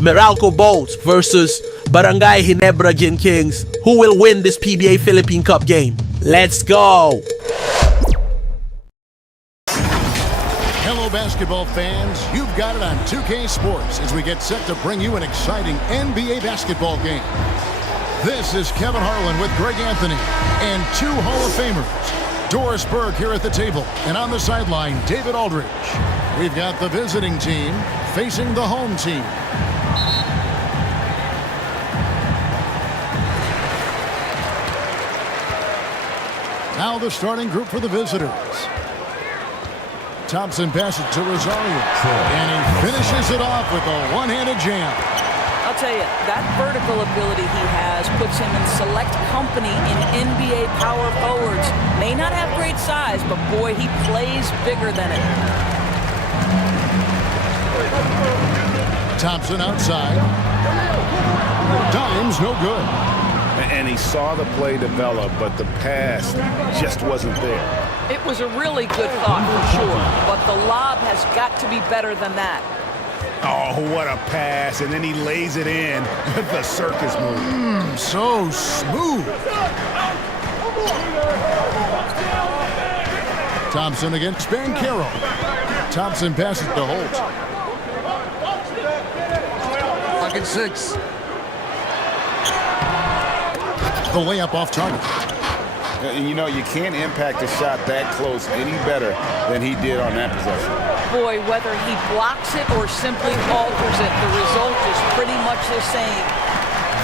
Meralco Bolts versus Barangay Ginebra Gin Kings. Who will win this PBA Philippine Cup game? Let's go! Hello, basketball fans. You've got it on 2K Sports as we get set to bring you an exciting NBA basketball game. This is Kevin Harlan with Greg Anthony and two Hall of Famers. Doris Burke here at the table, and on the sideline, David Aldridge. We've got the visiting team facing the home team. Now the starting group for the visitors. Thompson passes to Rosario, and he finishes it off with a one-handed jam. I'll tell you, that vertical ability he has puts him in select company in NBA power forwards. May not have great size, but boy, he plays bigger than it. Thompson outside. Dimes no good. And he saw the play develop, but the pass just wasn't there. It was a really good thought for sure, but the lob has got to be better than that. Oh, what a pass, and then he lays it in with the circus move. So smooth. Thompson against Bankero. Thompson passes to Holt. Pocket six. The layup off target. You know, you can't impact a shot that close any better than he did on that possession. Boy, whether he blocks it or simply alters it, the result is pretty much the same.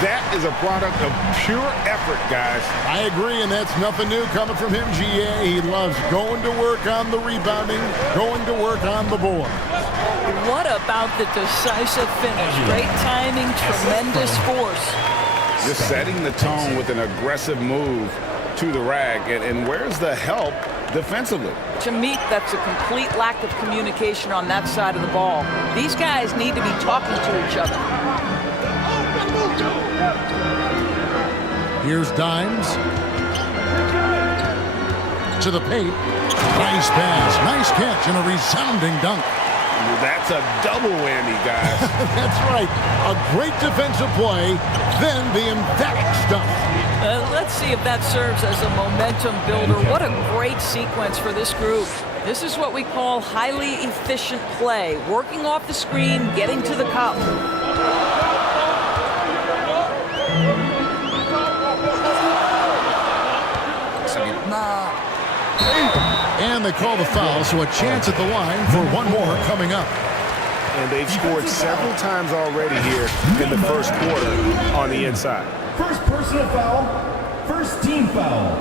That is a product of pure effort, guys. I agree, and that's nothing new coming from him, GA. He loves going to work on the rebounding, going to work on the board. What about the decisive finish? Great timing, tremendous force. Just setting the tone with an aggressive move to the rack. And where's the help defensively? To me, that's a complete lack of communication on that side of the ball. These guys need to be talking to each other. Here's Dimes. To the paint. Nice pass, nice catch, and a resounding dunk. That's a double whammy, guys. That's right. A great defensive play, then the emphatic stuff. Let's see if that serves as a momentum builder. What a great sequence for this group. This is what we call highly efficient play. Working off the screen, getting to the cup. And they call the foul, so a chance at the line for one more coming up. And they've scored several times already here in the first quarter on the inside. First personal foul, first team foul.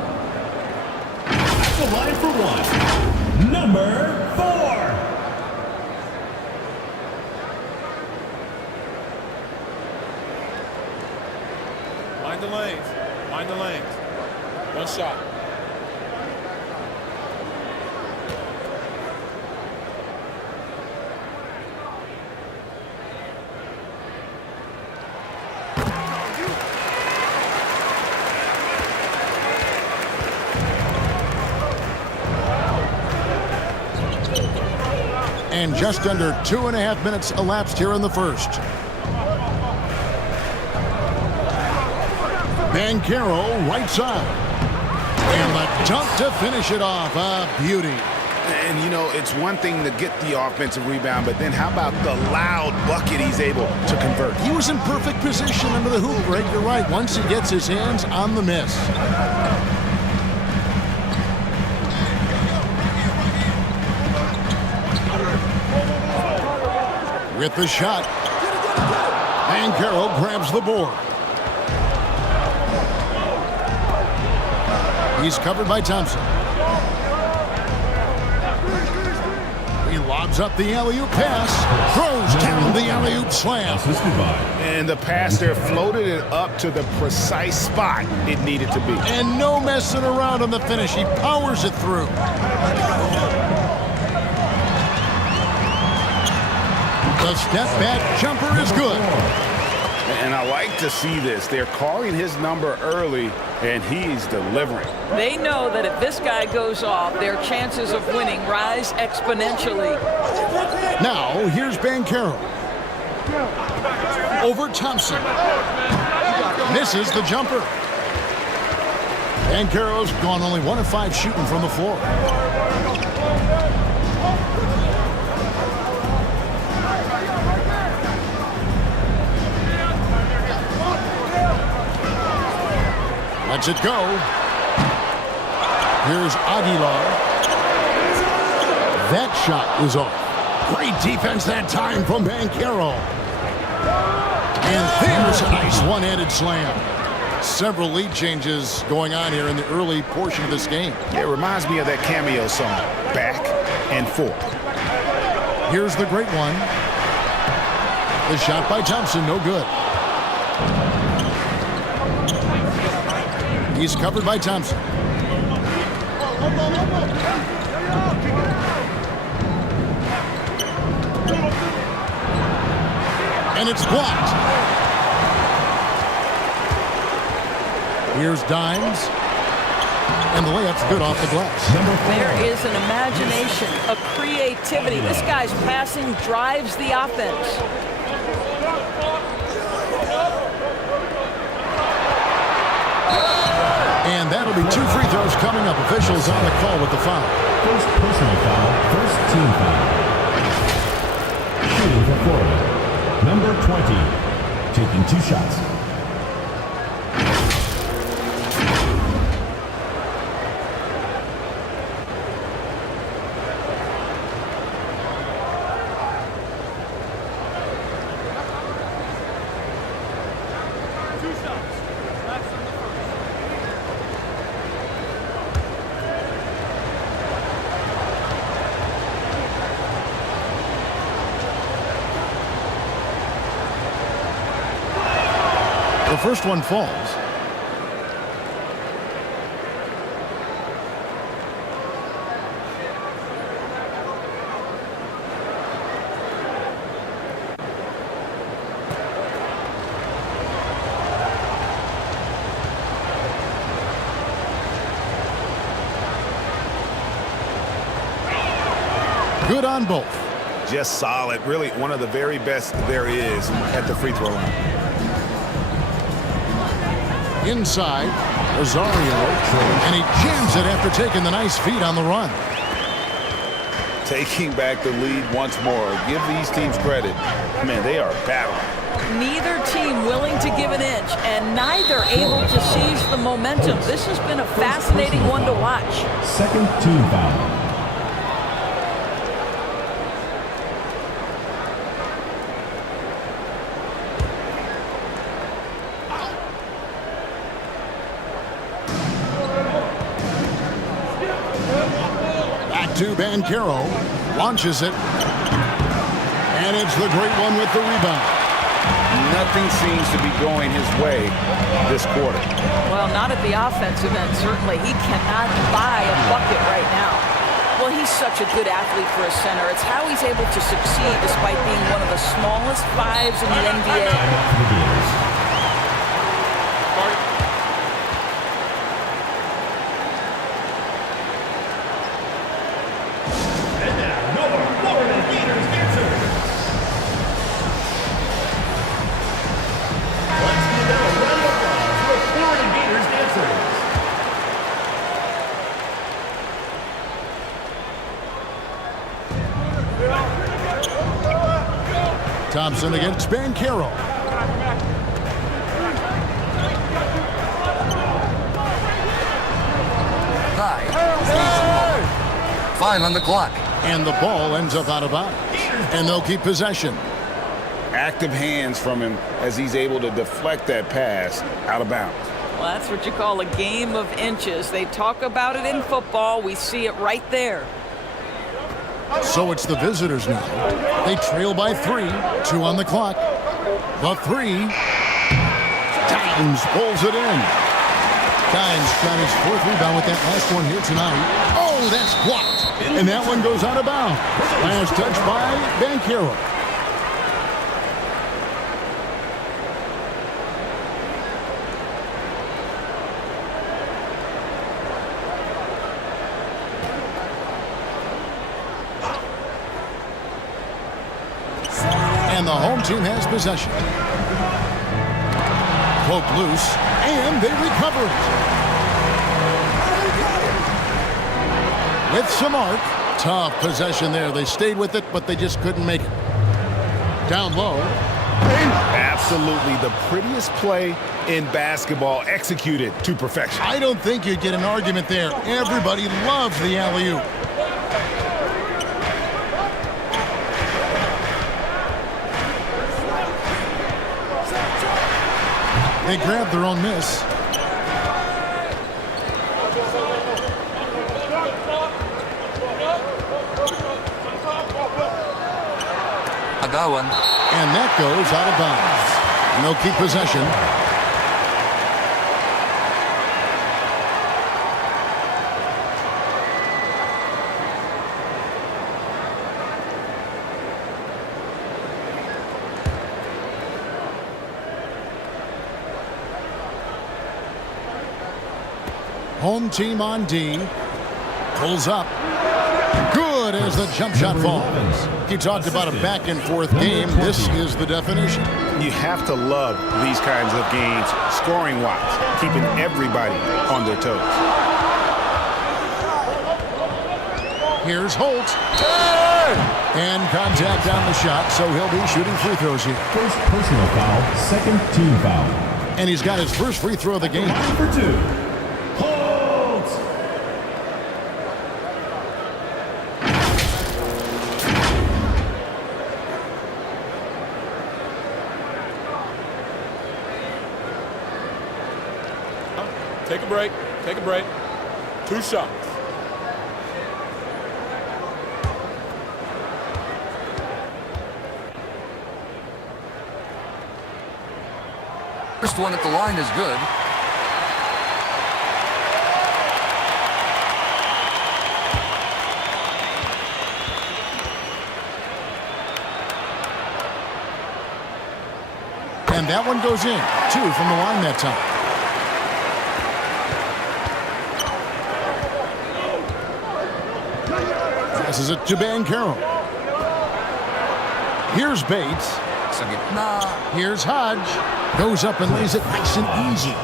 At the line for one, number 4. Mind the lanes. Mind the lanes. One shot. And just under 2.5 minutes elapsed here in the first. Bankero right side. And the dunk to finish it off. A beauty. And, you know, it's one thing to get the offensive rebound, but then how about the loud bucket he's able to convert? He was in perfect position under the hoop break. You're right. Once he gets his hands on the miss. With the shot. Bankero grabs the board. He's covered by Thompson. He lobs up the alley-oop pass. Throws down the alley-oop slam. And the pass there floated it up to the precise spot it needed to be. And no messing around on the finish. He powers it through. The step-back jumper is good. And I like to see this. They're calling his number early, and he's delivering. They know that if this guy goes off, their chances of winning rise exponentially. Now, here's Bankero. Over Thompson. Misses the jumper. And Banchero's gone only 1 of 5 shooting from the floor. Lets it go. Here's Aguilar. That shot is off. Great defense that time from Banchero. And there's a nice one-handed slam. Several lead changes going on here in the early portion of this game. Yeah, it reminds me of that cameo song, Back and Forth. Here's the great one. The shot by Thompson, no good. He's covered by Thompson. And it's blocked. Here's Dimes. And the layup's good off the glass. There is an imagination, a creativity. This guy's passing drives the offense. And that'll be 2 free throws coming up. Officials on the call with the foul. First personal foul, first team foul. Shooting for Florida, number 20, taking 2 shots. The first one falls. Good on both. Just solid. Really one of the very best there is at the free throw line. Inside, Rosario, and he jams it after taking the nice feed on the run. Taking back the lead once more. Give these teams credit. Man, they are battling. Neither team willing to give an inch, and neither able to seize the momentum. This has been a fascinating one to watch. Second team foul. To Banchero, launches it, and it's the great one with the rebound. Nothing seems to be going his way this quarter. Well, not at the offensive end, certainly. He cannot buy a bucket right now. Well, he's such a good athlete for a center. It's how he's able to succeed despite being one of the smallest 5s in the NBA. Thompson against Banchero. Fine on the clock. And the ball ends up out of bounds. And they'll keep possession. Active hands from him as he's able to deflect that pass out of bounds. Well, that's what you call a game of inches. They talk about it in football. We see it right there. So it's the visitors now. They trail by 3, 2 on the clock. The 3. Dimes pulls it in. Dimes got his 4th rebound with that last one here tonight. Oh, that's blocked. And that one goes out of bounds. Last touch by Banchero. And the home team has possession. Poked loose, and they recover it. With some arc. Tough possession there. They stayed with it, but they just couldn't make it. Down low. Absolutely the prettiest play in basketball, executed to perfection. I don't think you'd get an argument there. Everybody loves the alley-oop. They grabbed their own miss. I got one. And that goes out of bounds. And they'll keep possession. Home team on D. Pulls up. Good as the jump shot falls. You talked about a back and forth game. This is the definition. You have to love these kinds of games, scoring-wise, keeping everybody on their toes. Here's Holt. And contact on the shot, so he'll be shooting free throws here. First personal foul, second team foul. And he's got his first free throw of the game. For two. Holt! Take a break. Take a break. 2 shots. First one at the line is good. And that one goes in. 2 from the line that time. Passes it to Bankero. Here's Bates. Here's Hodge. Goes up and lays it nice and easy.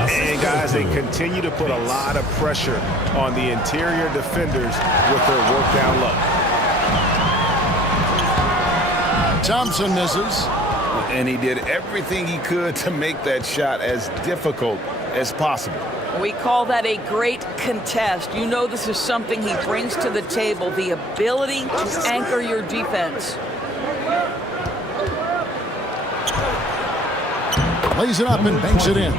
And guys, they continue to put a lot of pressure on the interior defenders with their work down low. Thompson misses. And he did everything he could to make that shot as difficult as possible. We call that a great contest. You know this is something he brings to the table, the ability to anchor your defense. Lays it up and banks it in.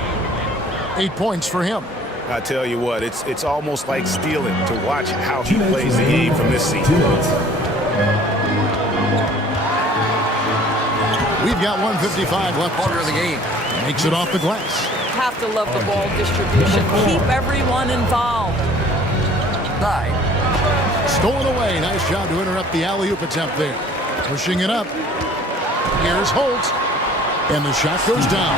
8 points for him. I tell you what, it's almost like stealing to watch how he plays the game from this season. We've got 1:55 left. Quarter of the game. Makes it off the glass. Have to love the ball distribution. Keep everyone involved. 9. Stolen away. Nice job to interrupt the alley-oop attempt there. Pushing it up. Here's Holt. And the shot goes down.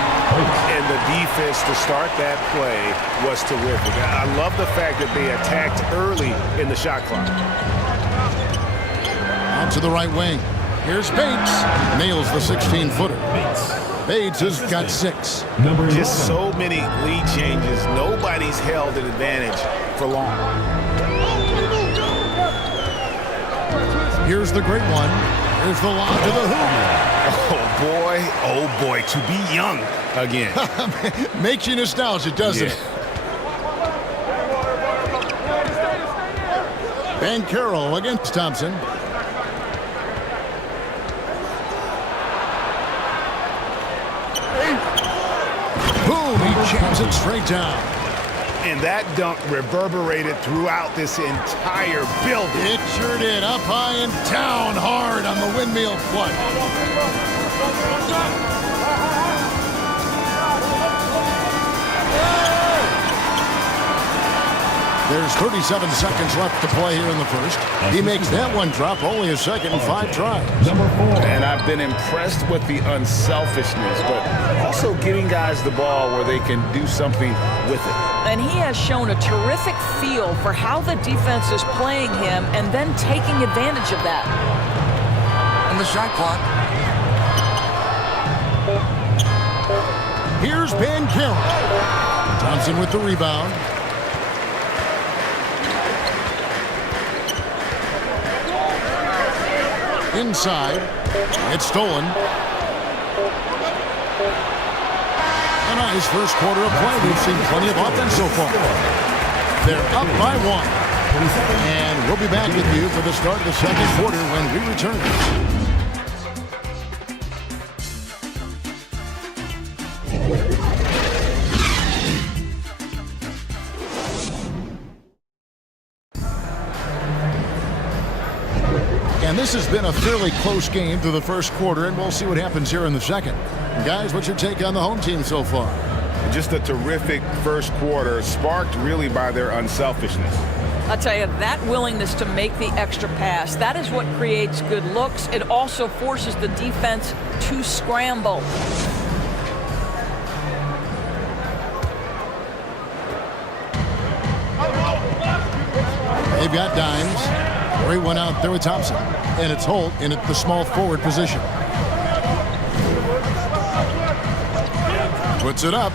And the defense to start that play was terrific. I love the fact that they attacked early in the shot clock. Out to the right wing. Here's Bates. Nails the 16-footer. Bates has got 6. Just so many lead changes. Nobody's held an advantage for long. Here's the great one. Here's the lob to the hoop. Oh boy, to be young again. Makes you nostalgic, doesn't it? Bankero against Thompson. Boom, he jams it straight down. And that dunk reverberated throughout this entire building. It sure did. Up high and down hard on the windmill foot. There's 37 seconds left to play here in the first. He makes that one drop only a second in 5 tries. And I've been impressed with the unselfishness, but also getting guys the ball where they can do something with it. And he has shown a terrific feel for how the defense is playing him and then taking advantage of that. And the shot clock. Here's Bancaro. Thompson with the rebound. Inside. It's stolen. A nice first quarter of play. We've seen plenty of offense so far. They're up by 1. And we'll be back with you for the start of the second quarter when we return. And this has been a fairly close game through the first quarter, and we'll see what happens here in the second. Guys, what's your take on the home team so far? Just a terrific first quarter, sparked really by their unselfishness. I'll tell you, that willingness to make the extra pass, that is what creates good looks. It also forces the defense to scramble. They've got Dimes. Great one out there with Thompson. And it's Holt in at the small forward position. Puts it up.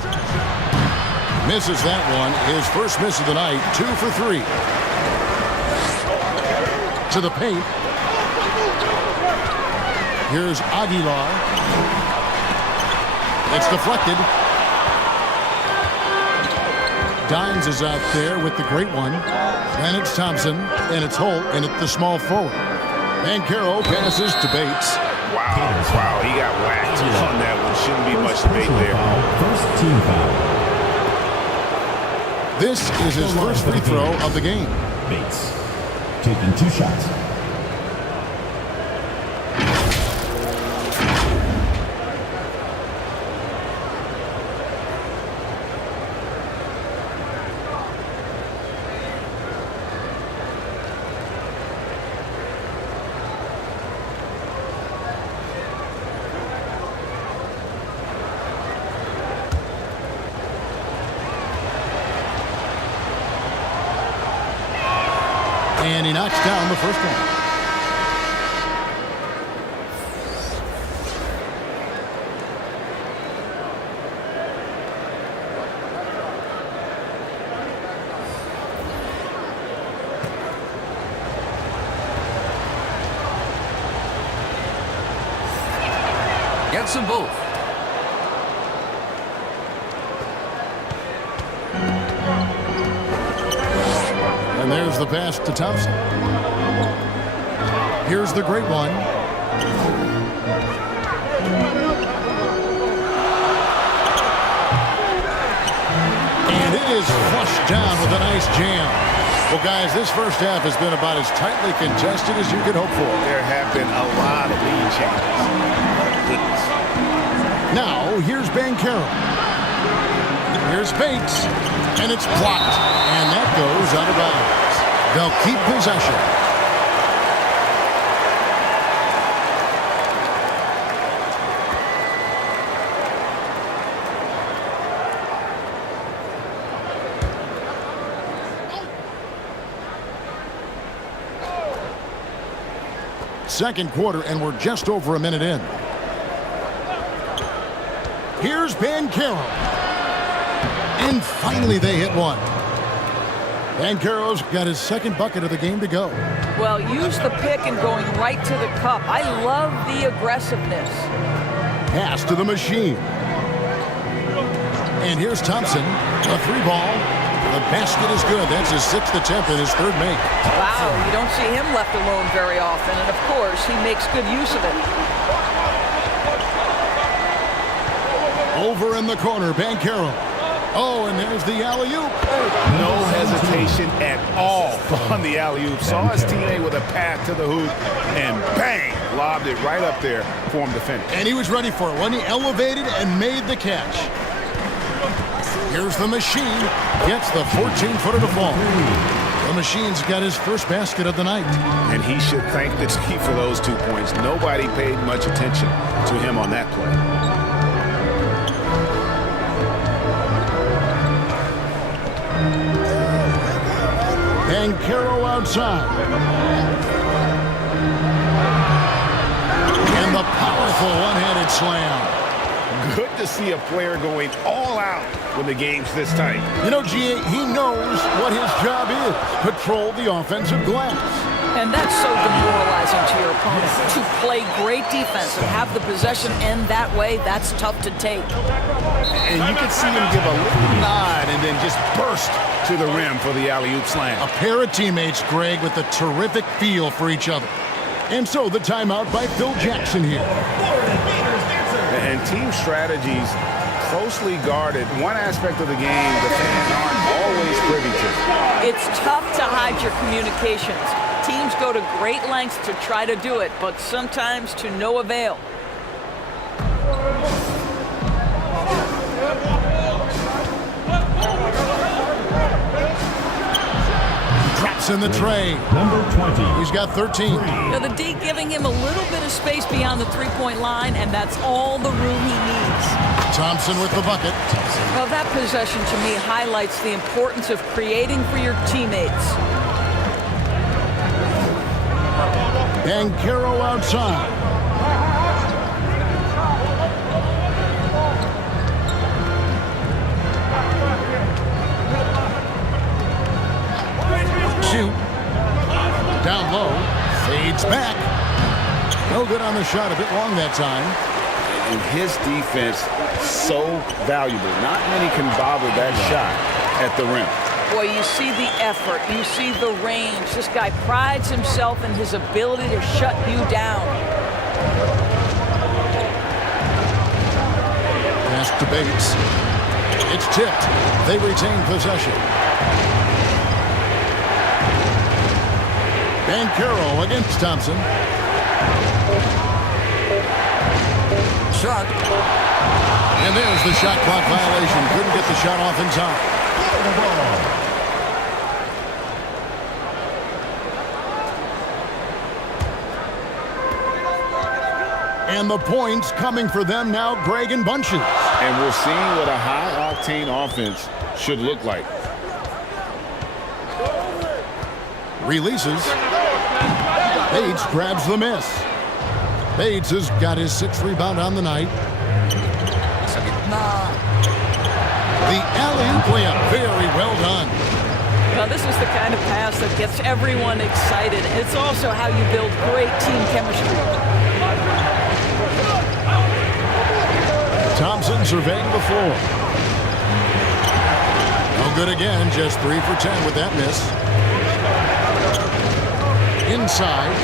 Misses that one. His first miss of the night. 2 for 3. To the paint. Here's Aguilar. It's deflected. Dimes is out there with the great one. And it's Thompson. And it's Holt in at the small forward. Bancaro passes to Bates. Wow, he got whacked on that one. Shouldn't be much debate there. First team foul. This is his first free throw of the game. Bates taking 2 shots. And he knocks down the first one. Gets them both. And there's the pass to Thompson. Here's the great one. And it is flushed down with a nice jam. Well, guys, this first half has been about as tightly contested as you could hope for. There have been a lot of lead changes. Goodness. Now, here's Bancaro. Here's Bates. And it's blocked. And that goes out of bounds. They'll keep possession. Second quarter, and we're just over a minute in. Here's Bancaro. And finally they hit one. Bancaro's got his second bucket of the game to go. Well, use the pick and going right to the cup. I love the aggressiveness. Pass to the machine. And here's Thompson. A 3-ball. The basket is good. That's his 6th attempt and his 3rd make. Wow, you don't see him left alone very often. And, of course, he makes good use of it. Over in the corner, Bancaro. Oh, and there's the alley-oop. No hesitation at all on the alley-oop. Saw his teammate with a path to the hoop, and bang, lobbed it right up there for him to finish. And he was ready for it when he elevated and made the catch. Here's the machine. Gets the 14-footer to fall. The machine's got his first basket of the night. And he should thank the team for those 2 points. Nobody paid much attention to him on that play. Bancaro outside. And the powerful one-handed slam. Good to see a player going all out when the game's this tight. You know, GA, he knows what his job is. Patrol the offensive glass. And that's so demoralizing to your opponent. To play great defense and have the possession end that way, that's tough to take. And you can see him give a little nod and then just burst to the rim for the alley-oop slam. A pair of teammates, Greg, with a terrific feel for each other. And so the timeout by Phil Jackson here. And team strategies closely guarded. One aspect of the game the fans aren't always privy to. It's tough to hide your communications. Teams go to great lengths to try to do it, but sometimes to no avail. Drops in the tray. Number 20. He's got 13. Now the D giving him a little bit of space beyond the three-point line, and that's all the room he needs. Thompson with the bucket. Well, that possession to me highlights the importance of creating for your teammates. Bancaro outside. Shoot. Down low. Fades back. No good on the shot. A bit long that time. And his defense so valuable. Not many can bother that shot at the rim. Boy, you see the effort, you see the range. This guy prides himself in his ability to shut you down. Pass to Bates. It's tipped. They retain possession. Bancaro against Thompson. Shot. And there's the shot clock violation. Couldn't get the shot off in time. And the points coming for them now, Greg, in bunches. And we're seeing what a high-octane offense should look like. Releases. Bates grabs the miss. Bates has got his 6th rebound on the night. The alley-oop layup, very well done. Now, this is the kind of pass that gets everyone excited. It's also how you build great team chemistry. Thompson surveying the floor. No good again, just 3 for 10 with that miss. Inside.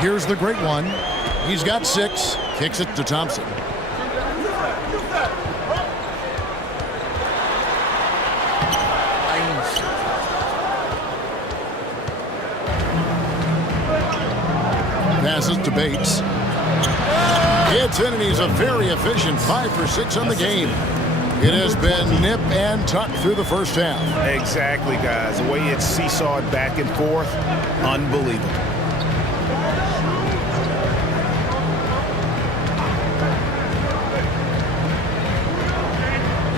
Here's the great one. He's got 6. Kicks it to Thompson. Passes to Bates. Gets in, and he's a very efficient 5 for 6 on the game. It has been nip and tuck through the first half. Exactly, guys. The way it's seesawed back and forth, unbelievable.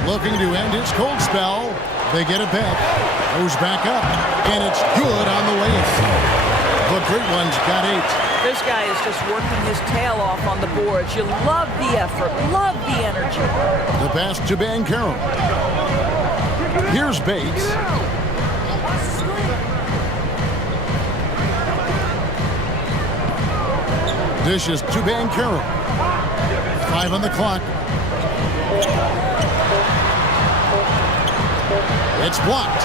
Looking to end his cold spell. They get it back. Goes back up. And it's good on the way in. The great one's got 8. This guy is just working his tail off on the boards. You love the effort, love the energy. The pass to Bancaro. Here's Bates. Dishes to Bancaro. 5 on the clock. It's blocked.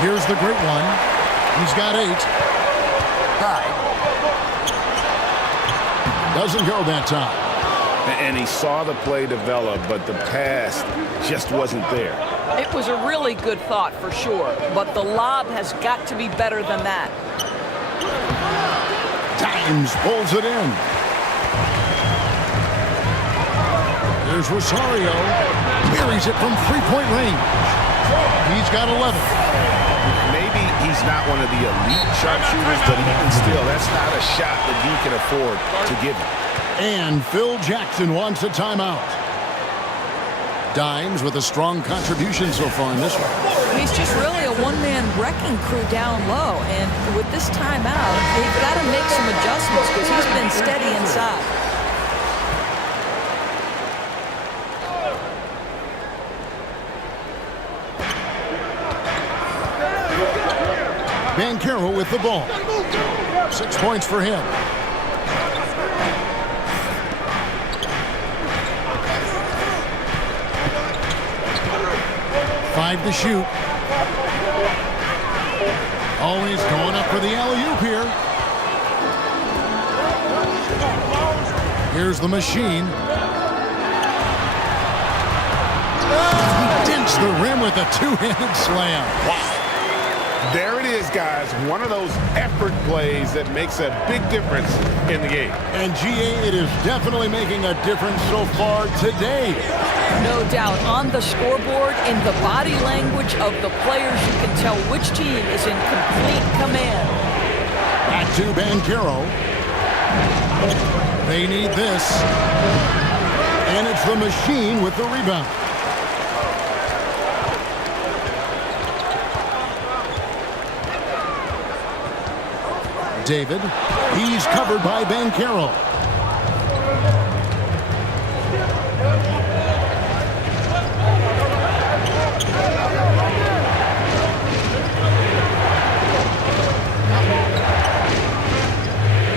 Here's the great one. He's got 8. Doesn't go that time. And he saw the play develop, but the pass just wasn't there. It was a really good thought for sure, but the lob has got to be better than that. Dimes pulls it in. There's Rosario. Buries it from 3-point range. He's got 11. Maybe he's not one of the elite sharpshooters, but even still, that's not a shot that he can afford to give him. And Phil Jackson wants a timeout. Dimes with a strong contribution so far in this one. He's just really a one-man wrecking crew down low. And with this timeout, they've got to make some adjustments because he's been steady inside. Bancaro with the ball. 6 points for him. Five to shoot. Always going up for the alley-oop here. Here's the machine. He dinks the rim with a two-handed slam. Wow. There it is, guys. One of those effort plays that makes a big difference in the game. And GA, it is definitely making a difference so far today. No doubt. On the scoreboard, in the body language of the players, you can tell which team is in complete command. Back to Bancaro. They need this. And it's the machine with the rebound. David. He's covered by Bancaro.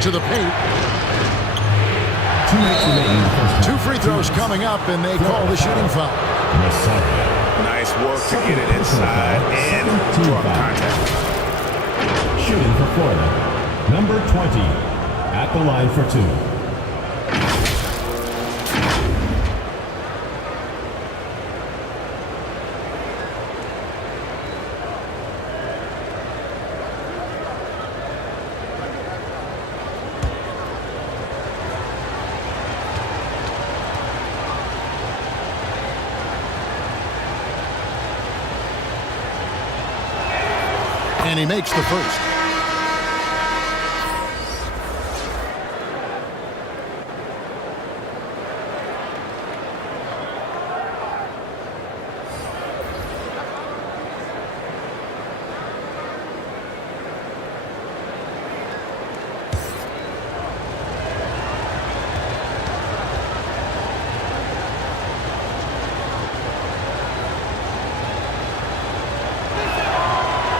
To the paint. 2 minutes remaining in the first half. 2 free throws coming up, and they call the shooting foul. Nice work to get it inside and draw contact. Shooting for Florida. Number 20 at the line for 2. And he makes the first.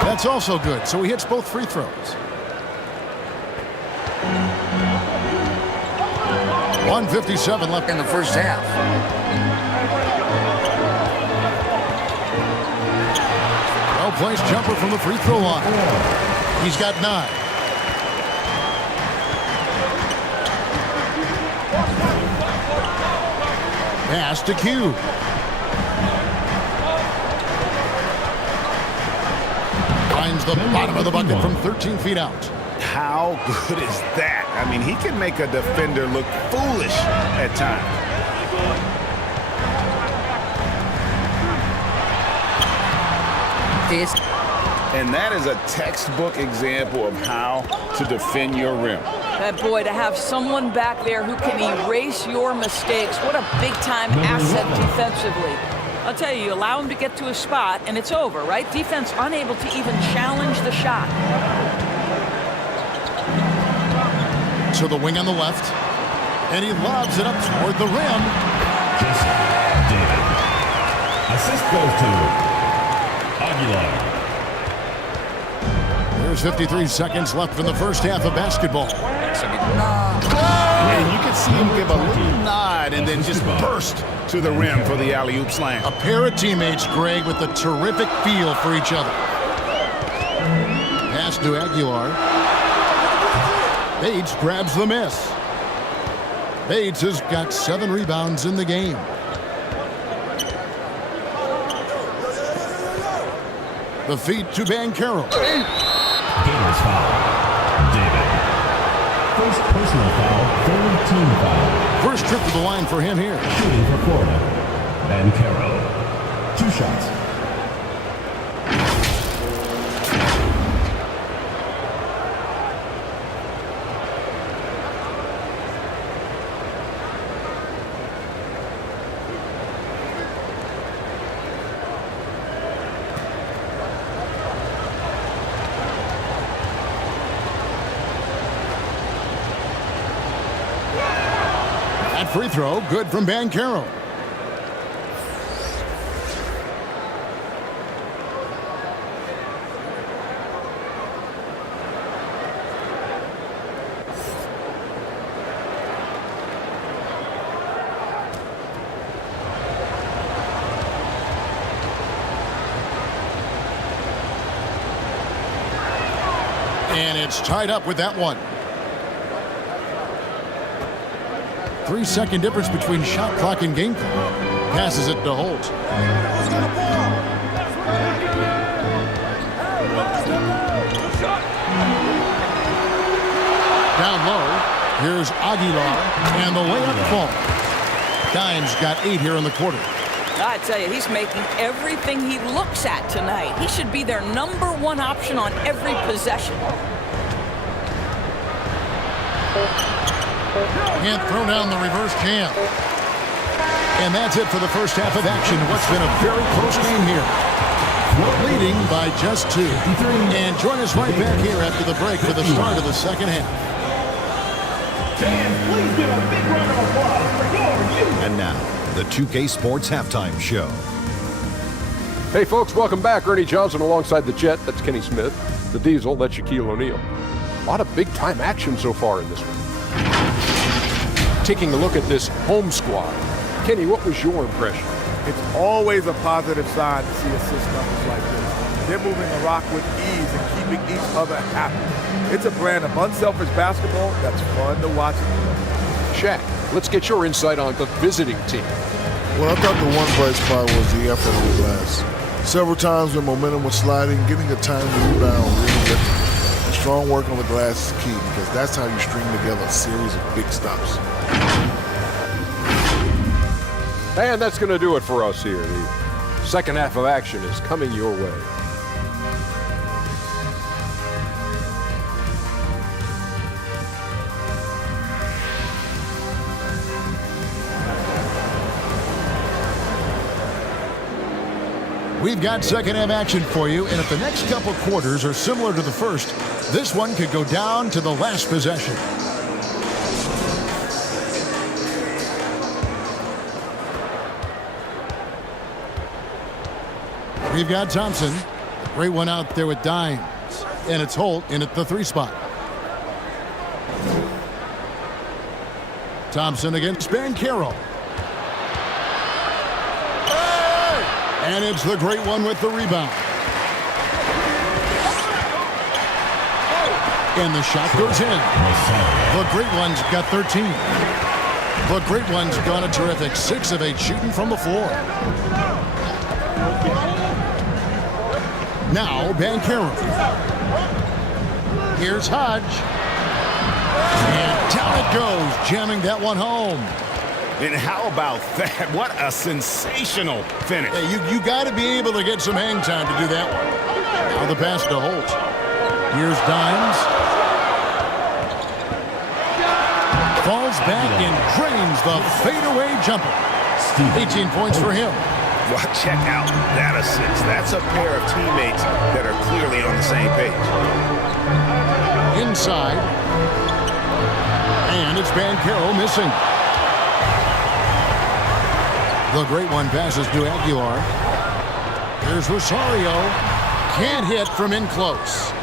That's also good, so he hits both free throws. 1:57 left In the first half. Well-placed jumper from the free throw line. He's got 9. Pass to Q. Finds the bottom of the bucket from 13 feet out. How good is that? I mean, he can make a defender look foolish at times. And that is a textbook example of how to defend your rim. That boy, to have someone back there who can erase your mistakes, what a big-time asset defensively. I'll tell you, you allow him to get to a spot, and it's over, right? Defense unable to even challenge the shot. To the wing on the left, and he lobs it up toward the rim. David. Assist goes to Aguilar. There's 53 seconds left in the first half of basketball. And you can see him give a little nod and then just burst to the rim for the alley-oop slam. A pair of teammates, Greg, with a terrific feel for each other. Pass to Aguilar. Bates grabs the miss. Bates has got 7 rebounds in the game. The feed to Bancaro. Gamer's foul. David. First personal foul, third team foul. First trip to the line for him here. Shooting for Florida. Bancaro. 2 shots. free throw, good from Bancaro. And it's tied up with that one. 3-second difference between shot clock and game clock. Passes it to Holt. Down low. Here's Aguilar. And the layup falls. Dimes got 8 here in the quarter. I tell you, he's making everything he looks at tonight. He should be their #1 option on every possession. And throw down the reverse jam. And that's it for the first half of action. What's been a very close game here. Leading by just 2. And join us right back here after the break for the start of the second half. Fans, please give a big round of applause for your youth. And now, the 2K Sports Halftime Show. Hey folks, welcome back. Ernie Johnson alongside the Jet. That's Kenny Smith. The Diesel, that's Shaquille O'Neal. A lot of big-time action so far in this one. Taking a look at this home squad. Kenny, what was your impression? It's always a positive sign to see assist numbers like this. They're moving the rock with ease and keeping each other happy. It's a brand of unselfish basketball that's fun to watch. Shaq, let's get your insight on the visiting team. Well, I thought the one bright spot was the effort on the glass. Several times when momentum was sliding, getting a timely rebound really different. Strong work on the glass is key because that's how you string together a series of big stops. And that's going to do it for us here. The second half of action is coming your way. We've got second half action for you, and if the next couple quarters are similar to the first, this one could go down to the last possession. We've got Thompson. Great one out there with Dimes. And it's Holt in at the 3 spot. Thompson against Bancaro. And it's the great one with the rebound. And the shot goes in. The great one's got 13. The great one's got a terrific 6 of 8 shooting from the floor. Now Bancaro. Here's Hodge. And down it goes, jamming that one home. And how about that? What a sensational finish. Yeah, you got to be able to get some hang time to do that one. Now the pass to Holt. Here's Dimes. Falls back and drains the fadeaway jumper. 18 points for him. Well, check out that assist. That's a pair of teammates that are clearly on the same page. Inside. And it's Bancaro missing. The great one passes to Aguilar. Here's Rosario. Can't hit from in close.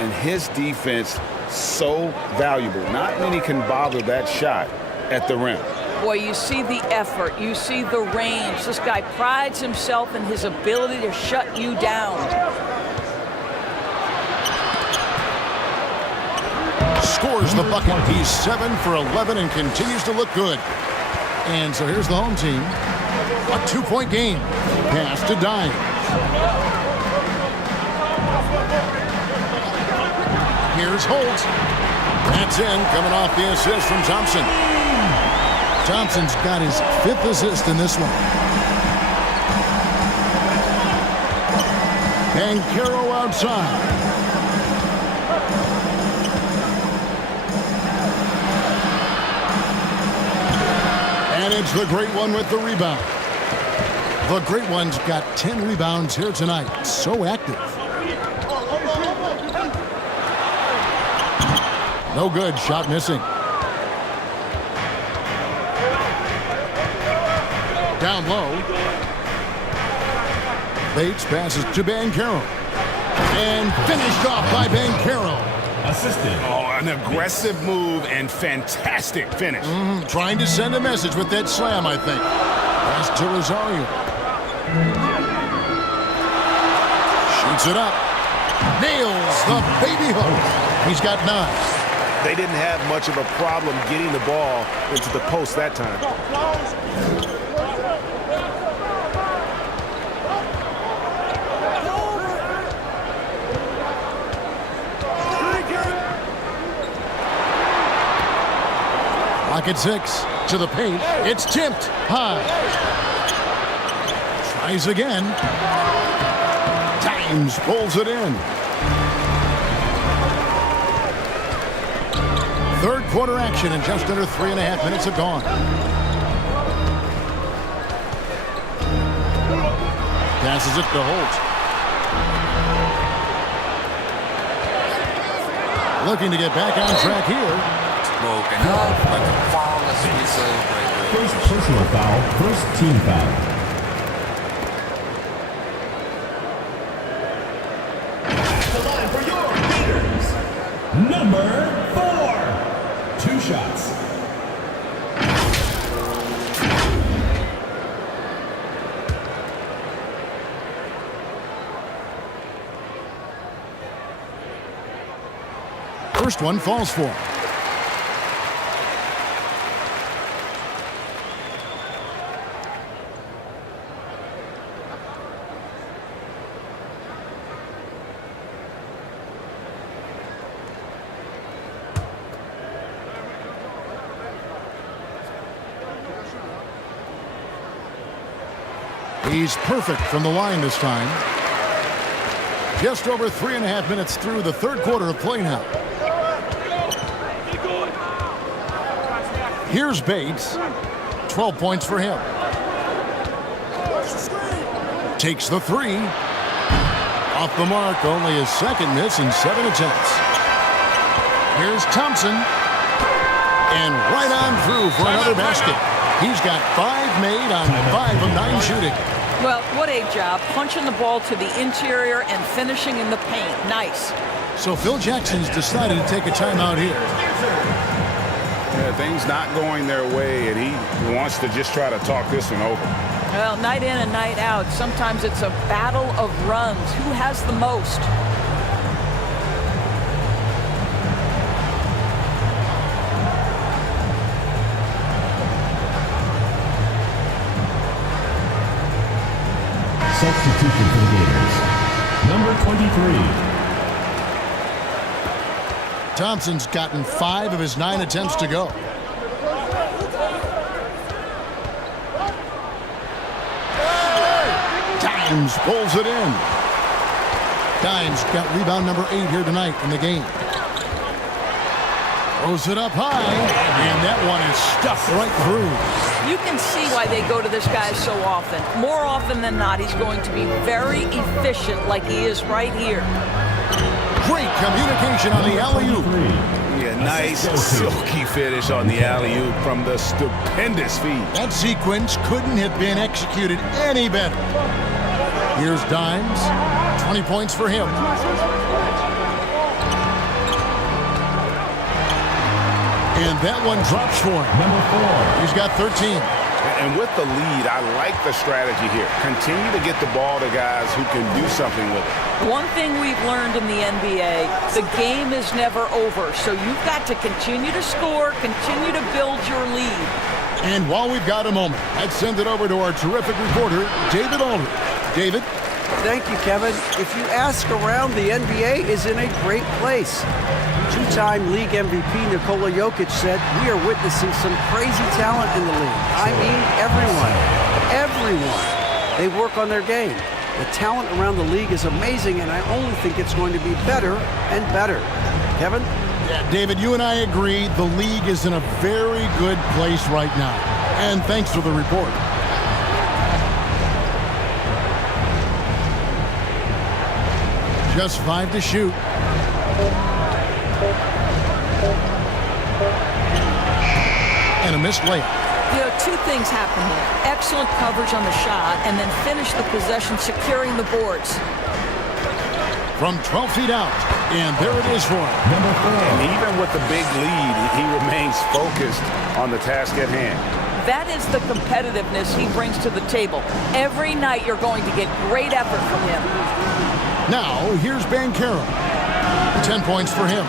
And his defense so valuable. Not many can bother that shot at the rim. Boy, you see the effort. You see the range. This guy prides himself in his ability to shut you down. Scores the bucket. He's 7 for 11 and continues to look good. And so here's the home team. A 2-point game. Pass to Dimes. Here's Holt. That's in, coming off the assist from Thompson. Thompson's got his 5th assist in this one. Bancaro outside. And it's the great one with the rebound. The great one's got 10 rebounds here tonight. So active. No good. Shot missing. Down low. Bates passes to Bancaro. And finished off by Bancaro. Assistant. Oh, an aggressive move and fantastic finish. Trying to send a message with that slam, I think. Pass to Rosario. Shoots it up. Nails the baby hook. He's got 9. They didn't have much of a problem getting the ball into the post that time. Pocket 6 to the paint. It's tipped high. Tries again. Dimes pulls it in. Third quarter action, and just under 3.5 minutes have gone. Passes it to Holt. Looking to get back on track here. First personal foul, first team foul. The line for your leaders. Number 4. 2 shots. First one falls for him. He's perfect from the line this time. Just over 3.5 minutes through the third quarter of play now. Here's Bates. 12 points for him. Takes the 3. Off the mark, only his second miss in 7 attempts. Here's Thompson. And right on through for another basket. He's got 5 made on 5 of 9 shooting. Well, what a job. Punching the ball to the interior and finishing in the paint. Nice. So Phil Jackson's decided to take a timeout here. Yeah, things not going their way, and he wants to just try to talk this one over. Well, night in and night out. Sometimes it's a battle of runs. Who has the most? Substitution for the Gators. Number 23. Thompson's gotten 5 of his 9 attempts to go. Dimes pulls it in. Dimes got rebound number 8 here tonight in the game. Throws it up high, and that one is stuffed right through. You can see why they go to this guy so often. More often than not, he's going to be very efficient like he is right here. Great communication on the alley-oop. Yeah, nice silky finish on the alley-oop from the stupendous feed. That sequence couldn't have been executed any better. Here's Dimes. 20 points for him. And that one drops for him. Number 4. He's got 13. And with the lead, I like the strategy here. Continue to get the ball to guys who can do something with it. One thing we've learned in the NBA, the game is never over. So you've got to continue to score, continue to build your lead. And while we've got a moment, let's send it over to our terrific reporter, David Aldridge. David? Thank you, Kevin. If you ask around, the NBA is in a great place. Two-time league MVP Nikola Jokic said, "We are witnessing some crazy talent in the league." I mean, everyone. They work on their game. The talent around the league is amazing, and I only think it's going to be better and better. Kevin? Yeah, David, you and I agree the league is in a very good place right now. And thanks for the report. Just 5 to shoot. And a missed layup. You know, two things happen here. Excellent coverage on the shot, and then finish the possession securing the boards. From 12 feet out, and there it is for him. Number 4. And even with the big lead, he remains focused on the task at hand. That is the competitiveness he brings to the table. Every night you're going to get great effort from him. Now, here's Bancaro. 10 points for him.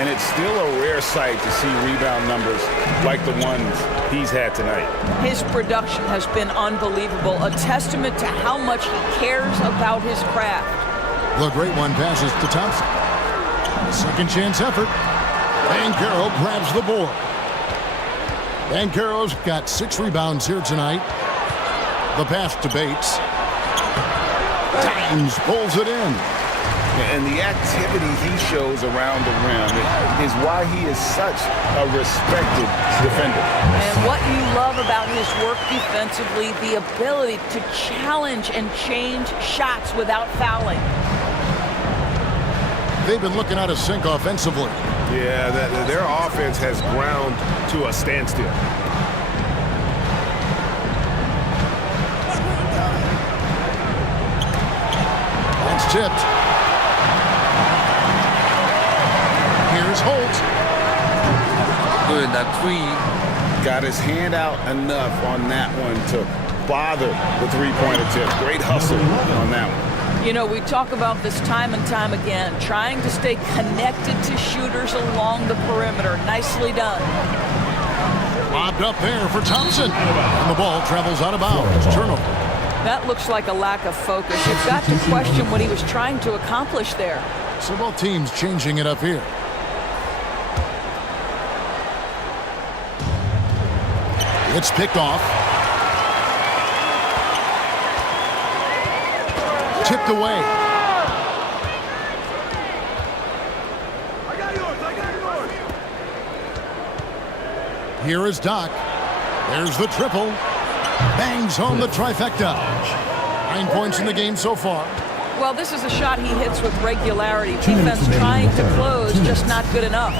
And it's still a rare sight to see rebound numbers like the ones he's had tonight. His production has been unbelievable, a testament to how much he cares about his craft. The great one passes to Thompson. A second chance effort. Bancaro grabs the board. Bancaro's got 6 rebounds here tonight. The pass to Bates. Titans pulls it in. And the activity he shows around the rim is why he is such a respected defender. And what you love about his work defensively, the ability to challenge and change shots without fouling. They've been looking out of sync offensively. Yeah, their offense has ground to a standstill. That's tipped. Here's Holt. Good, that three. Got his hand out enough on that one to bother the three-pointer tip. Great hustle on that one. You know, we talk about this time and time again, trying to stay connected to shooters along the perimeter. Nicely done. Lobbed up there for Thompson. And the ball travels out of bounds. Turnover. That looks like a lack of focus. You've got to question what he was trying to accomplish there. So both teams changing it up here. It's picked off. Tipped away. Here is Doc. There's the triple. Bangs home the trifecta. 9 points in the game so far. Well, this is a shot he hits with regularity. Defense trying to close, just not good enough.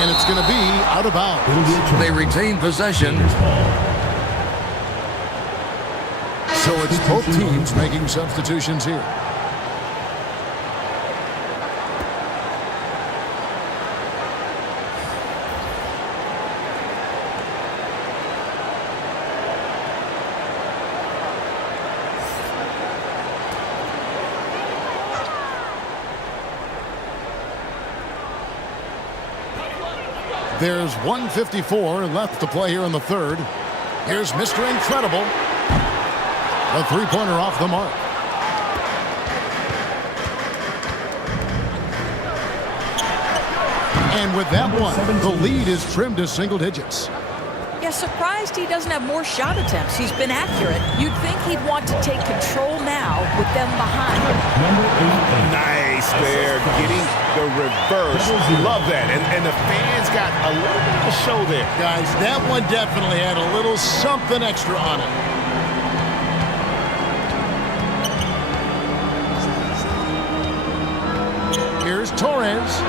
And it's going to be out of bounds. They retain possession. So it's both teams making substitutions here. There's 1:54 left to play here in the third. Here's Mr. Incredible. A three-pointer off the mark. And with that one, the lead is trimmed to single digits. Yeah, surprised he doesn't have more shot attempts. He's been accurate. You'd think he'd want to take control now with them behind. Nice there, getting the reverse. Love that. And the fans got a little bit of a show there. Guys, that one definitely had a little something extra on it. Here's Torres.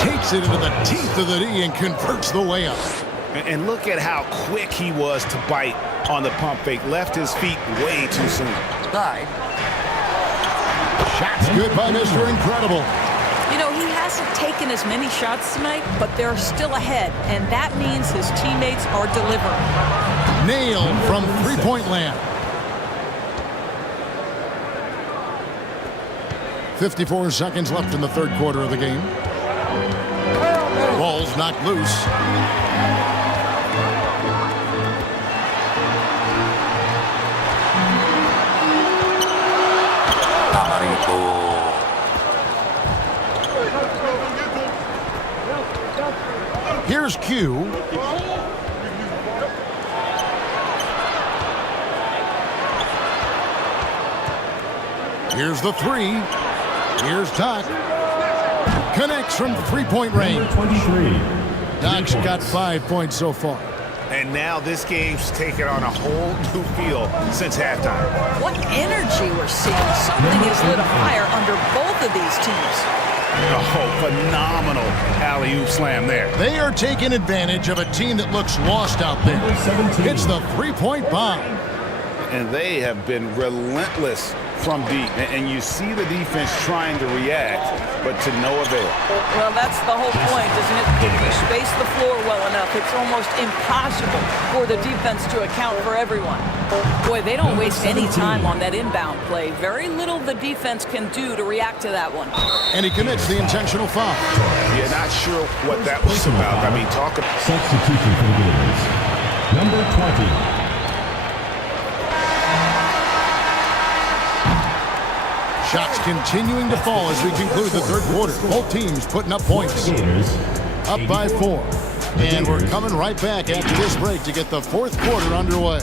Takes it into the teeth of the D and converts the layup. And look at how quick he was to bite on the pump fake. Left his feet way too soon. Side. Shots good by Mr. Incredible. You know, he hasn't taken as many shots tonight, but they're still ahead, and that means his teammates are delivering. Nailed from three-point land. 54 seconds left in the third quarter of the game. Ball's knocked loose. Here's Q. Here's the three. Here's Doc. Connects from three-point range. 23. Doc's got 5 points so far. And now this game's taken on a whole new feel since halftime. What energy we're seeing. Something has lit a fire under both of these teams. Oh, phenomenal alley-oop slam there. They are taking advantage of a team that looks lost out there. It's the three-point bomb. And they have been relentless from deep. And you see the defense trying to react, but to no avail. Well, that's the whole point, isn't it? If you space the floor well enough, it's almost impossible for the defense to account for everyone. Boy, they don't waste any time on that inbound play. Very little the defense can do to react to that one. And he commits the intentional foul. Yeah, not sure what that was about. I mean, talk about... Substitution for the Gators. Number 20. Shots continuing to fall as we conclude the third quarter. Both teams putting up points. Up by 4. And we're coming right back after this break to get the fourth quarter underway.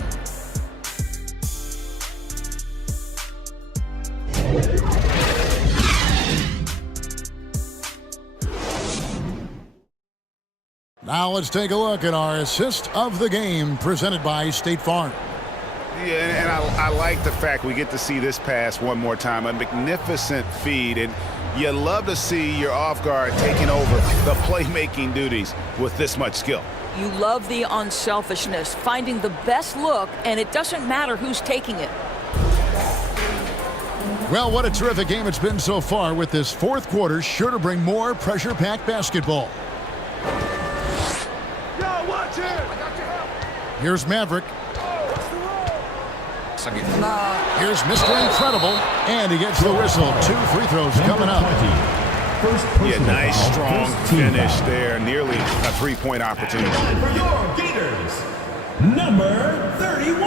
Now let's take a look at our assist of the game presented by State Farm. Yeah, and I like the fact we get to see this pass one more time. A magnificent feed, and you love to see your off guard taking over the playmaking duties with this much skill. You love the unselfishness, finding the best look, and it doesn't matter who's taking it. Well, what a terrific game it's been so far, with this fourth quarter sure to bring more pressure-packed basketball. Here's Maverick. Here's Mr. Incredible, and he gets the whistle. 2 free throws coming up. Yeah, nice, strong finish there. Nearly a three-point opportunity. For your Gators, number 31.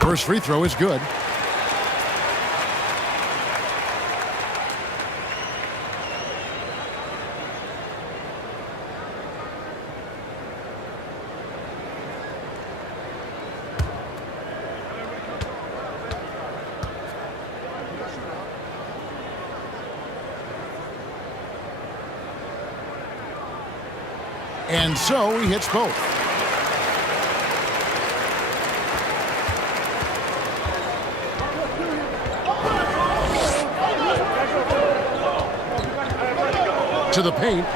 First free throw is good. And so he hits both. To the paint.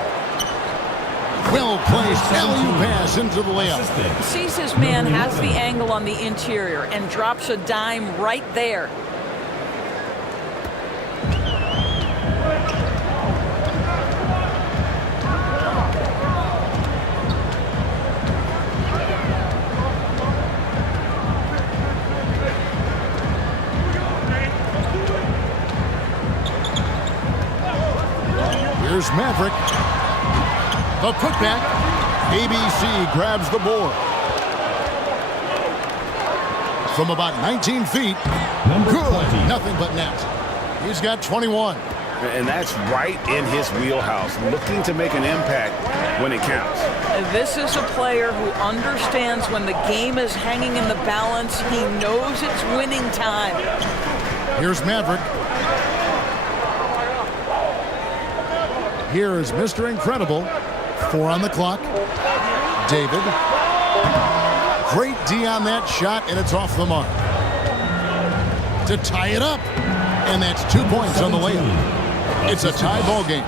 Well placed alley-oop pass into the layup. Sees his man, has the angle on the interior, and drops a dime right there. Here's Maverick. The putback. ABC grabs the board. From about 19 feet. Good. Nothing but net. He's got 21. And that's right in his wheelhouse, looking to make an impact when it counts. This is a player who understands when the game is hanging in the balance. He knows it's winning time. Here's Maverick. Here is Mr. Incredible. 4 on the clock. David. Great D on that shot, and it's off the mark. To tie it up. And that's 2 points on the layup. It's a tie ball game.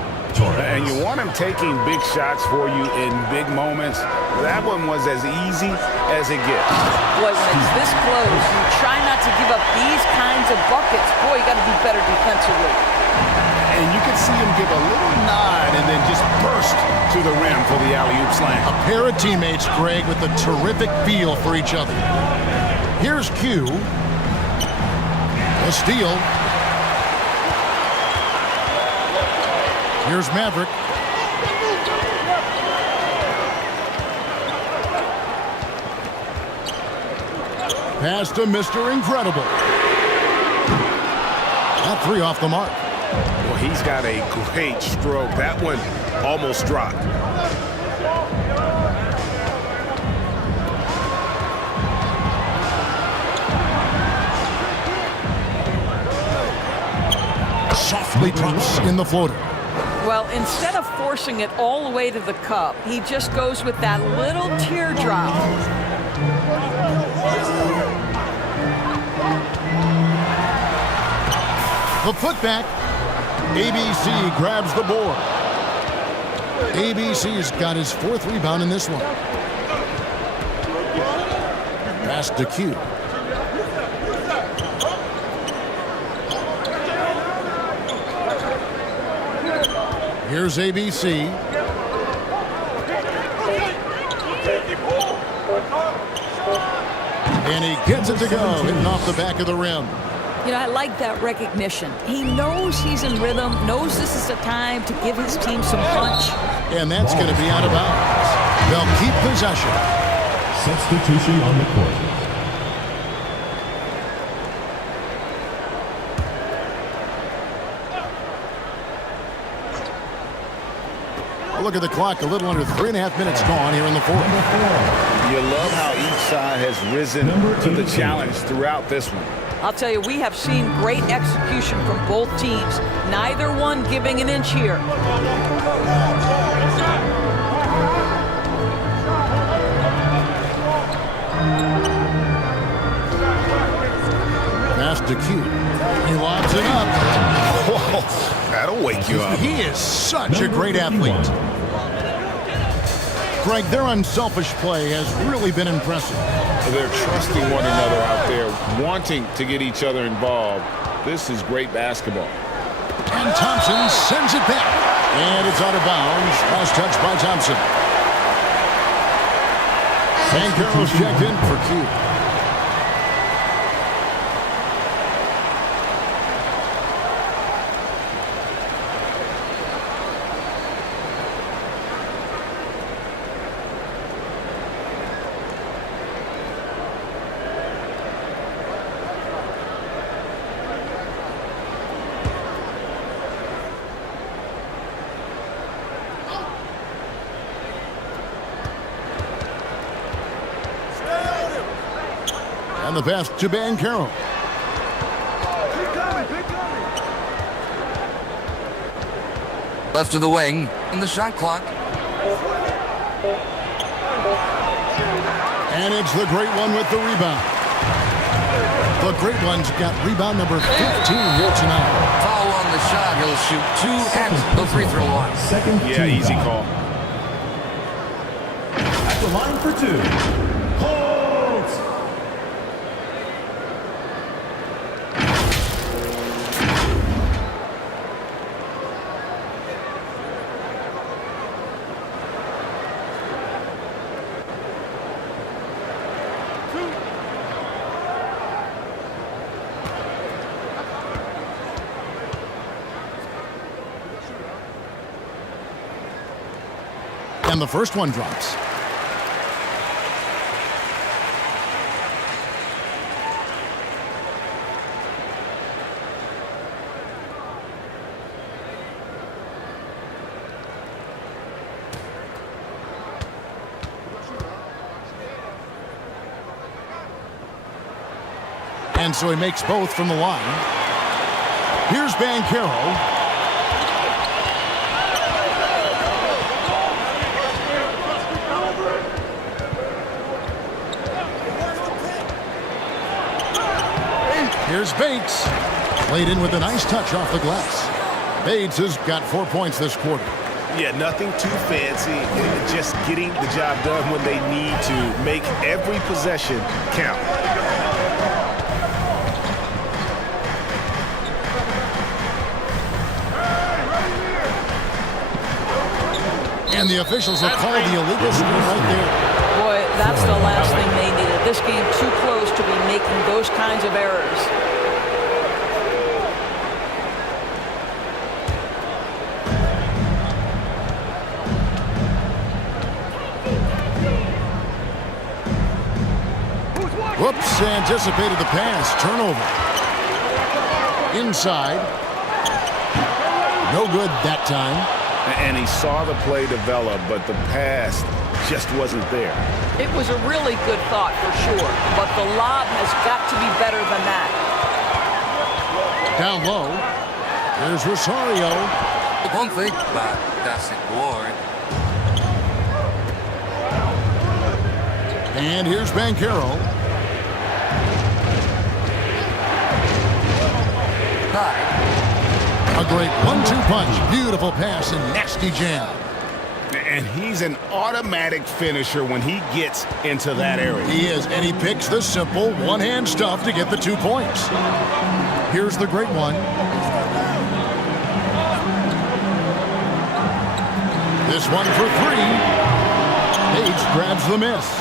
And you want him taking big shots for you in big moments. That one was as easy as it gets. Boy, when it's this close, you try not to give up these kinds of buckets. Boy, you got to be better defensively. And you can see him give a little nod and then just burst to the rim for the alley-oop slam. A pair of teammates, Greg, with a terrific feel for each other. Here's Q. A steal. Here's Maverick. Pass to Mr. Incredible. That 3 off the mark. Well, he's got a great stroke. That one almost dropped. softly drops in the floater. Well, instead of forcing it all the way to the cup, he just goes with that little teardrop. The putback. ABC grabs the board. ABC's got his 4th rebound in this one. Pass to Q. Here's ABC. And he gets it to go, hitting off the back of the rim. You know, I like that recognition. He knows he's in rhythm, knows this is the time to give his team some punch. And that's going to be out of bounds. They'll keep possession. Substitution on the court. Look at the clock, a little under 3.5 minutes gone here in the 4th. You love how each side has risen to the challenge throughout this one. I'll tell you, we have seen great execution from both teams. Neither one giving an inch here. Pass to Q. He lobs it up. Whoa, that'll wake you up. He is such a great athlete. Greg, their unselfish play has really been impressive. They're trusting one another out there, wanting to get each other involved. This is great basketball. And Thompson sends it back. And it's out of bounds. Last touch by Thompson. And Carroll's checked in for Q. And the pass to Ben Carroll. Left to the wing in the shot clock. And it's the Great One with the rebound. The Great One's got rebound number 15 here tonight. Foul on the shot. He'll shoot 2 at the free throw line. Yeah, easy call. At the line for 2. And the first one drops. And so he makes both from the line. Here's Banchero. Here's Bates. Played in with a nice touch off the glass. Bates has got 4 points this quarter. Yeah, nothing too fancy. Just getting the job done when they need to. Make every possession count. And the officials have called the illegal screen right there. Boy, that's the last thing they needed. This game too close to be making those kinds of errors. Whoops, anticipated the pass. Turnover. Inside. No good that time. And he saw the play develop, but the pass just wasn't there. It was a really good thought for sure, but the lob has got to be better than that. Down low. Here's Rosario. One thing, but that's it, board. And here's Bancaro. A great 1-2 punch. Beautiful pass and nasty jam. And he's an automatic finisher when he gets into that area. He is, and he picks the simple one-hand stuff to get the 2 points. Here's the great one. This one for 3. Page grabs the miss.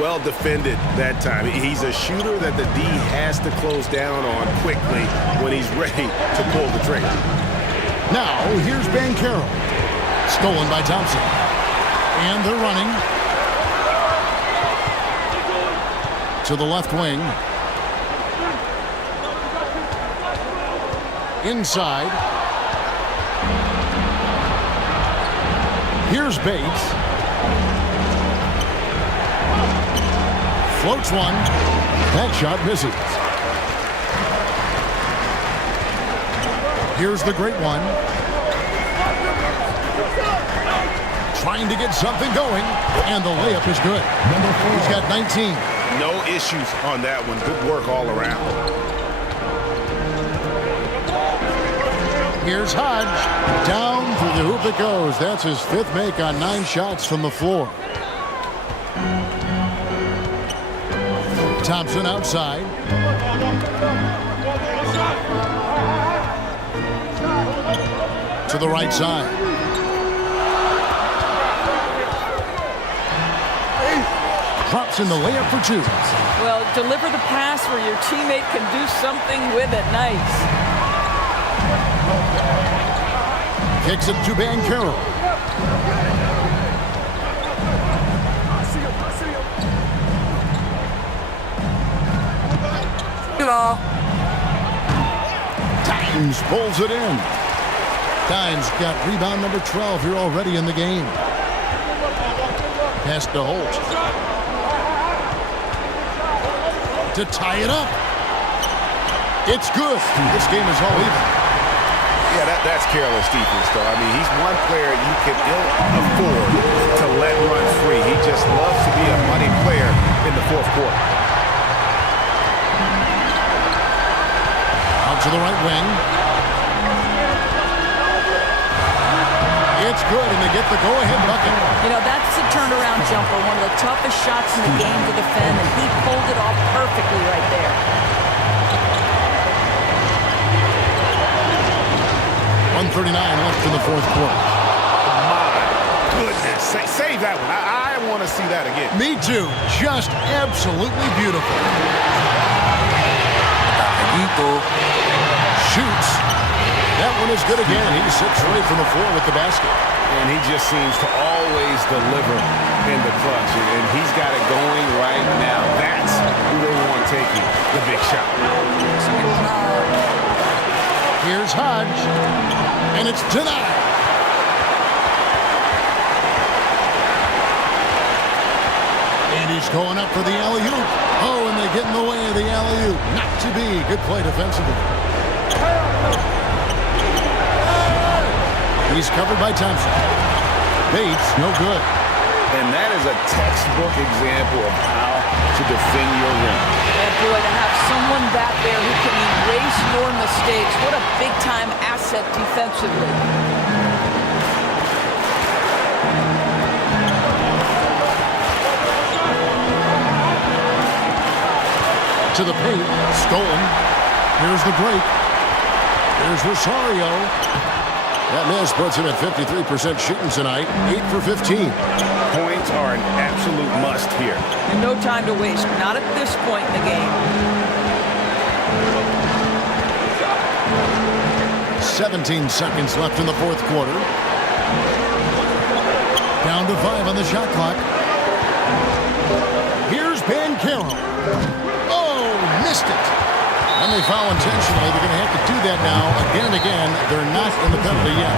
Well defended that time. He's a shooter that the D has to close down on quickly when he's ready to pull the trigger. Now, here's Bancaro. Stolen by Thompson. And they're running to the left wing. Inside. Here's Bates. Floats one. That shot misses. Here's the great one. Trying to get something going. And the layup is good. He's got 19. No issues on that one. Good work all around. Here's Hodge. Down through the hoop it goes. That's his 5th make on 9 shots from the floor. Thompson outside. To the right side. Drops in the layup for 2. Well, deliver the pass where your teammate can do something with it. Nice. Kicks it to Bancaro. Dimes pulls it in. Dimes got rebound number 12 here already in the game. Pass to Holt. To tie it up. It's good. This game is all even. Yeah, that's careless defense, though. I mean, he's one player you can ill afford to let run free. He just loves to be a money player in the 4th quarter. To the right wing. It's good, and they get the go-ahead bucket. You know, that's a turnaround jumper, one of the toughest shots in the game to defend, and he pulled it off perfectly right there. 1:39 left in the 4th quarter. My goodness. Save that one. I want to see that again. Me too. Just absolutely beautiful. Shoots. That one is good again. He's 6 away from the floor with the basket. And he just seems to always deliver in the clutch. And he's got it going right now. That's who they want taking the big shot. Here's Hodge. And it's denied. And he's going up for the alley-oop. Oh, and they get in the way of the alley-oop. Not to be. Good play defensively. He's covered by Thompson. Bates, no good. And that is a textbook example of how to defend your rim. And boy, to have someone back there who can erase your mistakes, what a big-time asset defensively. To the paint, stolen. Here's the break. Here's Rosario. That miss puts him at 53% shooting tonight. 8 for 15. Points are an absolute must here. And no time to waste. Not at this point in the game. 17 seconds left in the 4th quarter. Down to 5 on the shot clock. Here's Bancaro. Oh, missed it. And they foul intentionally. They're going to have to do that now again and again. They're not in the penalty yet.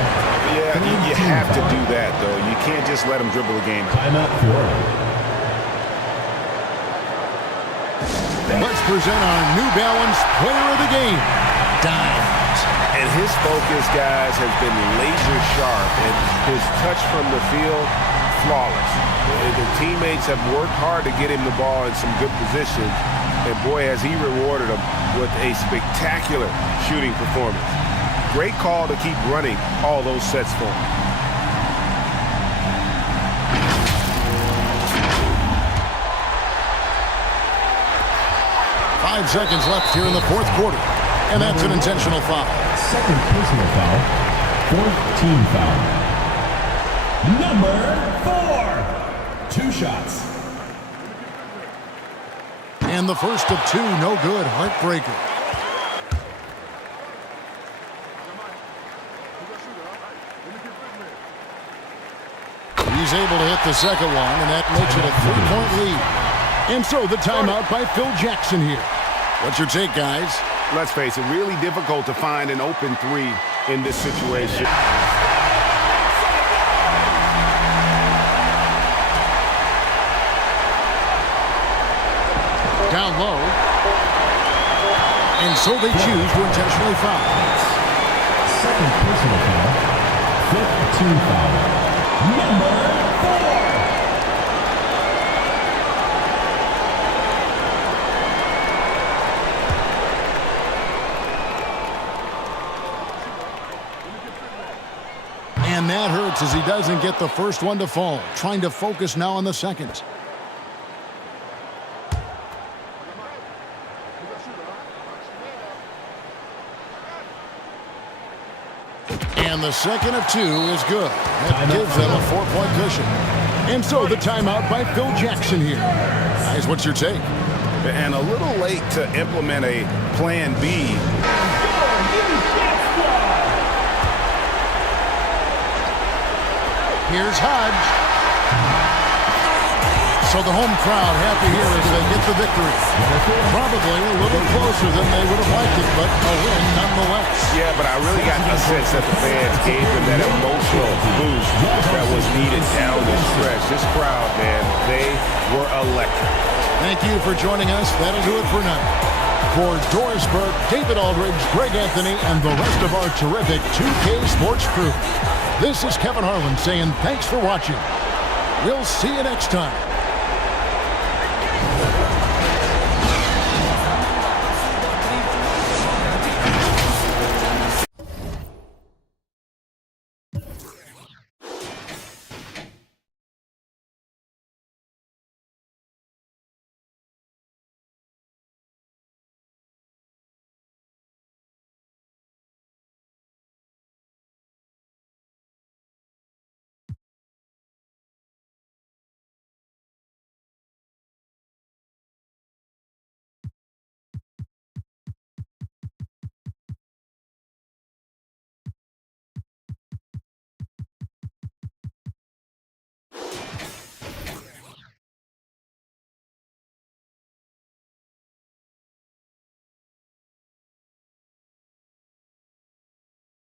Yeah, you have to do that, though. You can't just let them dribble the game. Timeout 4. Let's present our New Balance player of the game, Dimes. And his focus, guys, has been laser sharp, and his touch from the field, flawless. The teammates have worked hard to get him the ball in some good positions, and boy, has he rewarded them with a spectacular shooting performance. Great call to keep running all those sets for him. Five seconds left here in the fourth quarter, and that's an intentional foul. Second personal foul. Fourth team foul. Number 4. 2 shots. And the first of 2, no good. Heartbreaker. He's able to hit the second one, and that makes it a 3-point lead. And so the timeout by Phil Jackson here. What's your take, guys? Let's face it, really difficult to find an open 3 in this situation. Down low. And so they choose to intentionally foul. Second personal foul. Fifth team foul. Number 4. And that hurts as he doesn't get the first one to fall. Trying to focus now on the second. And the second of 2 is good. That gives them a 4-point cushion. And so the timeout by Phil Jackson here. Guys, what's your take? And a little late to implement a plan B. Here's Hodge. So the home crowd happy here as they get the victory. Probably a little closer than they would have liked it, but a win nonetheless. Yeah, but I really got the sense that the fans gave them that emotional boost that was needed down the stretch. This crowd, man, they were electric. Thank you for joining us. That'll do it for now. For Doris Burke, David Aldridge, Greg Anthony, and the rest of our terrific 2K Sports crew, this is Kevin Harlan saying thanks for watching. We'll see you next time.